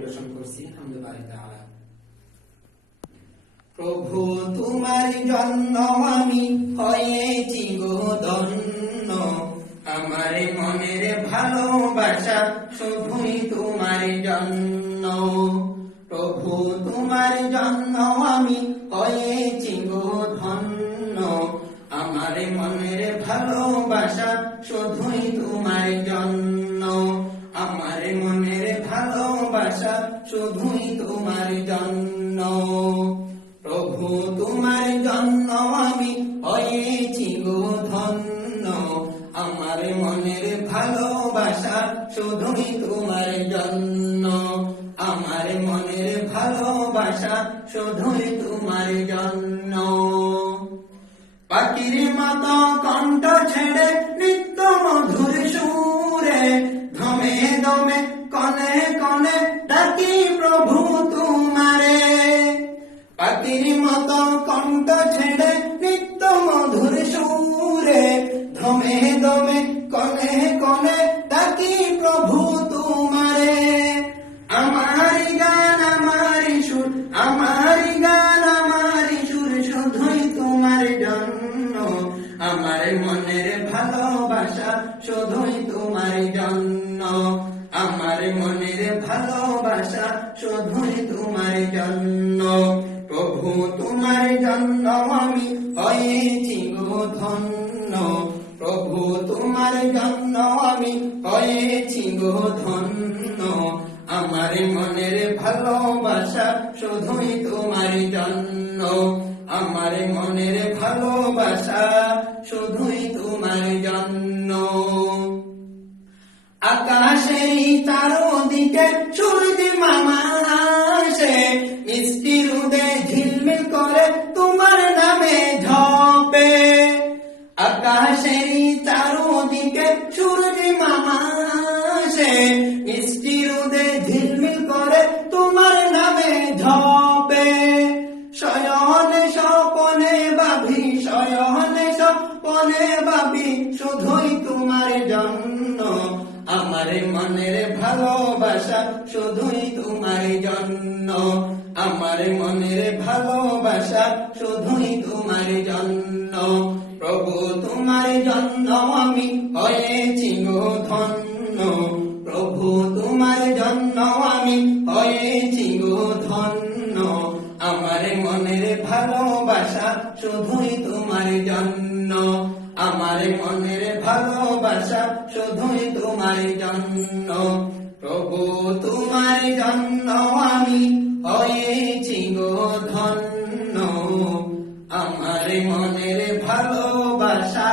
পরিবেশন করছি হামদে বাড়ি তাআলা। প্রভু তোমার জন্য আমি হয়েছি গো ধন্য, আমার মনের ভালোবাসা শুধুই তোমার জন্য। প্রভু তোমার জন্য আমি হয়েছি গো ধন্য, আমার মনের ভালোবাসা শুধুই তোমার জন্য, আমার মনের ভালোবাসা শুধুই তোমার জন্য। প্রভু তোমার জন্য আমি হয়েছি গো ধন্য, আমার মনের ভালোবাসা শুধুই তোমার জন্য, আমার মনের ভালোবাসা শুধুই তোমার জন্য। পাখির মতো কণ্ঠ ছেড়ে নিত্য মধুর সুরে, ধমে ধমে কনে কনে ডাকি প্রভু তোমারে। পাখির মতো কণ্ঠ ছেড়ে নিত্য মধুর সুরে, ধমে ধমে কনে কনে ডাকি প্রভু তোমারে। আমার গান আমার সুর, আমার গান আমার সুর শুধুই তোমার জন্য, আমার মনের ভালোবাসা শুধুই তোমার জন্য, আমার মনের ভালোবাসা শুধুই তোমার জন্য। প্রভু তোমার জন্য আমি হয়েছি গো ধন্য, প্রভু তোমার জন্য আমি হয়েছি গো ধন্য, আমার মনের ভালোবাসা শুধুই তোমার জন্য, আমার মনের ভালোবাসা শুধুই তোমার জন্য। আকাশের চারদিকে সূর্য মামা আসে, মিষ্টি রোদে ঝিলমিল করে তোমার নামে ঝপে। আকাশের চারদিকে সূর্য মামা আসে, মিষ্টি রোদে ঝিলমিল করে তোমার নামে ঝপে। শয়নে স্বপনে ভাবি, শয়নে স্বপনে ভাবি শুধুই তোমার জন্য, আমার মনের ভালোবাসা শুধুই তোমার জন্য, আমার মনের ভালোবাসা শুধুই তোমার জন্য। প্রভু তোমার জন্য আমি হয়েছি গো ধন্য, প্রভু তোমার জন্য আমি হয়েছি গো ধন্য, আমার মনের ভালোবাসা শুধুই তোমার জন্য, আমার মনের ভালোবাসা শুধুই তোমার জন্য। প্রভু তোমার জন্য আমি হয়েছি গো ধন্য, আমার মনের ভালোবাসা